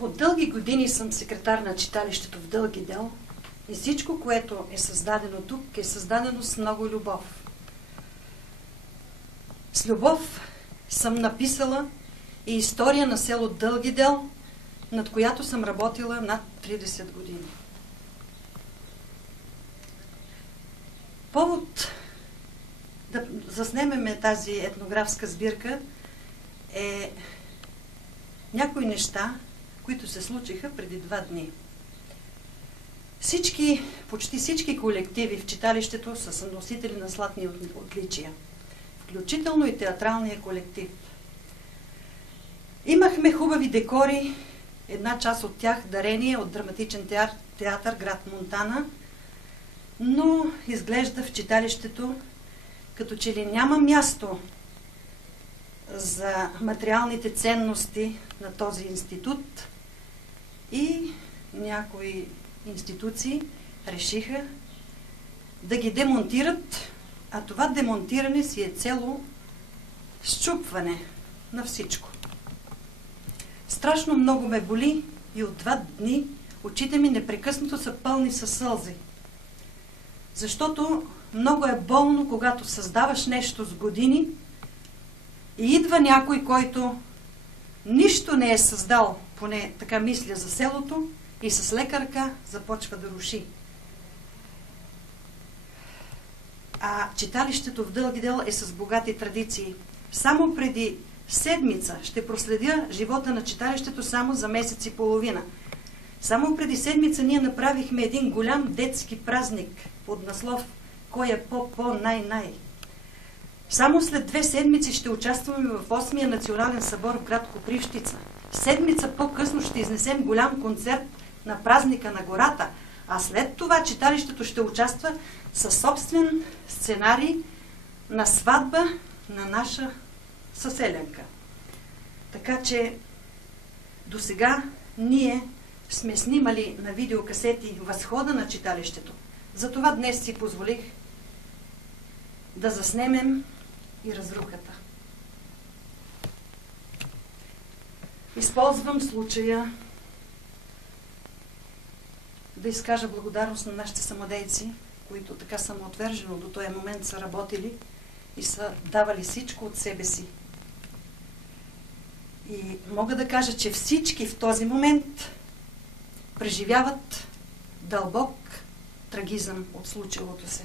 От дълги години съм секретар на читалището в Дългидел и всичко, което е създадено тук, е създадено с много любов. С любов съм написала и история на село Дългидел, над която съм работила над 30 години. Повод да заснемеме тази етнографска сбирка е някои неща, които се случиха преди 2 дни. Почти всички колективи в читалището са съносители на златни отличия, включително и театралния колектив. Имахме хубави декори, една част от тях дарение от драматичен театър град Монтана, но изглежда в читалището като че ли няма място за материалните ценности на този институт и някои институции решиха да ги демонтират, а това демонтиране си е цело счупване на всичко. Страшно много ме боли и от 2 дни очите ми непрекъснато са пълни със сълзи. Защото много е болно, когато създаваш нещо с години и идва някой, който нищо не е създал, поне така мисля за селото, и с лека ръка започва да руши. А читалището в Дългидел е с богати традиции. Само преди седмица ще проследя живота на читалището само за месец и половина. Само преди седмица ние направихме един голям детски празник под наслов "Кой е по-най-най". Само след 2 седмици ще участваме в 8-я национален събор в град Копривщица. Седмица по-късно ще изнесем голям концерт на празника на гората, а след това читалището ще участва със собствен сценарий на сватба на наша съселянка. Така че досега ние сме снимали на видеокасети възхода на читалището. Затова днес си позволих да заснемем и разрухата. Използвам случая да изкажа благодарност на нашите самодейци, които така самоотвержено до този момент са работили и са давали всичко от себе си. И мога да кажа, че всички в този момент преживяват дълбок трагизъм от случилото се.